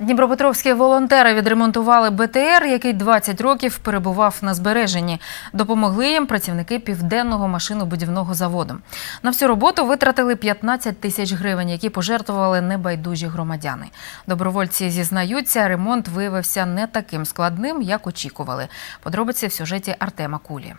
Дніпропетровські волонтери відремонтували БТР, який 20 років перебував на збереженні. Допомогли їм працівники південного машинобудівного заводу. На всю роботу витратили 15 тисяч гривень, які пожертвували небайдужі громадяни. Добровольці зізнаються, ремонт виявився не таким складним, як очікували. Подробиці в сюжеті Артема Кулі.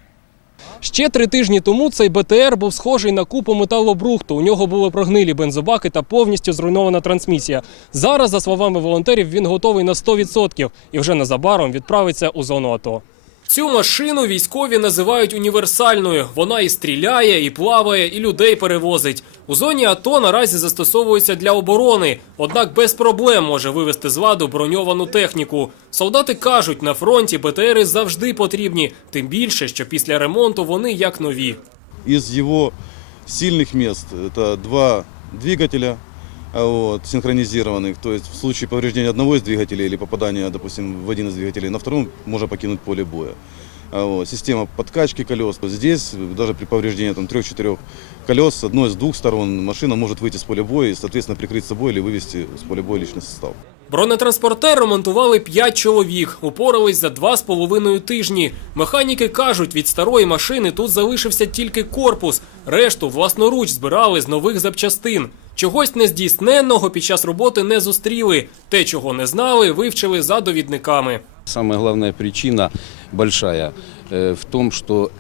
Ще три тижні тому цей БТР був схожий на купу металобрухту. У нього були прогнилі бензобаки та повністю зруйнована трансмісія. Зараз, за словами волонтерів, він готовий на 100% і вже незабаром відправиться у зону АТО. Цю машину військові називають універсальною. Вона і стріляє, і плаває, і людей перевозить. У зоні АТО наразі застосовується для оборони, однак без проблем може вивести з ладу броньовану техніку. Солдати кажуть, на фронті БТРи завжди потрібні, тим більше, що після ремонту вони як нові. Из его сильных мест это два двигателя вот, синхронизированных. То есть в случае повреждения одного из двигателей или попадания, допустим, в один из двигателей, на втором можно покинуть поле боя. А вот, система подкачки колес. Здесь даже при повреждении там, трех-четырех колес с одной из двух сторон машина может выйти с поля боя и, соответственно, прикрыть собой или вывести с поля боя личный состав. Бронетранспортер ремонтували 5 чоловік, упорались за два з половиною тижні. Механіки кажуть, від старої машини тут залишився тільки корпус. Решту власноруч збирали з нових запчастин. Чогось нездійсненного під час роботи не зустріли. Те, чого не знали, вивчили за довідниками. Самая главная причина большая э, в том, что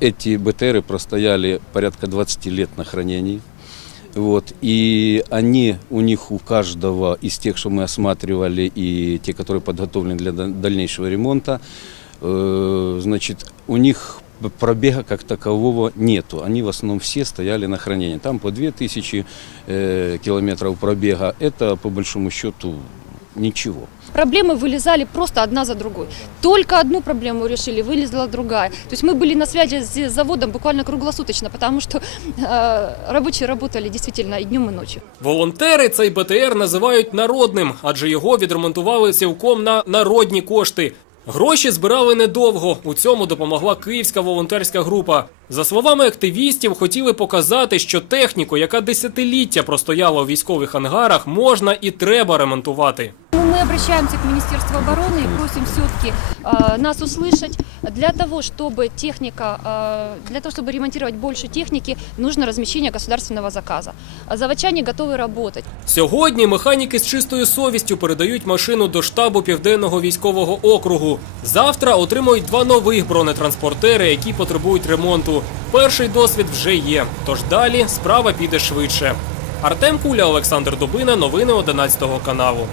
эти БТРы простояли порядка 20 лет на хранении. Вот, и они, у них у каждого из тех, что мы осматривали, и те, которые подготовлены для да- дальнейшего ремонта, э, значит, у них пробега как такового нету. Они в основном все стояли на хранении. Там по 2000 э, километров пробега. Это, по большому счету, ничего. Проблемы вылезали просто одна за другой. Только одну проблему решили, вылезла другая. То есть мы были на связи с заводом буквально круглосуточно, потому что э, рабочие работали действительно и днем, и ночью. Волонтери цей БТР називають народним, адже його відремонтували цілком на народні кошти. Гроші збирали недовго. У цьому допомогла київська волонтерська група. За словами активістів, хотіли показати, що техніку, яка десятиліття простояла у військових ангарах, можна і треба ремонтувати Ну, Мы обращаемся к Министерству обороны и просим все-таки нас услышать. Для того, чтобы техника, э, для того, чтобы ремонтировать больше техники, нужно размещение государственного заказа. А Заводчане готовы работать. Сьогодні механіки з чистою совістю передають машину до штабу Південного військового округу. Завтра отримують два нових бронетранспортери, які потребують ремонту. Перший досвід вже є, тож далі справа піде швидше. Артем Куля, Олександр Дубина, новини 11 каналу.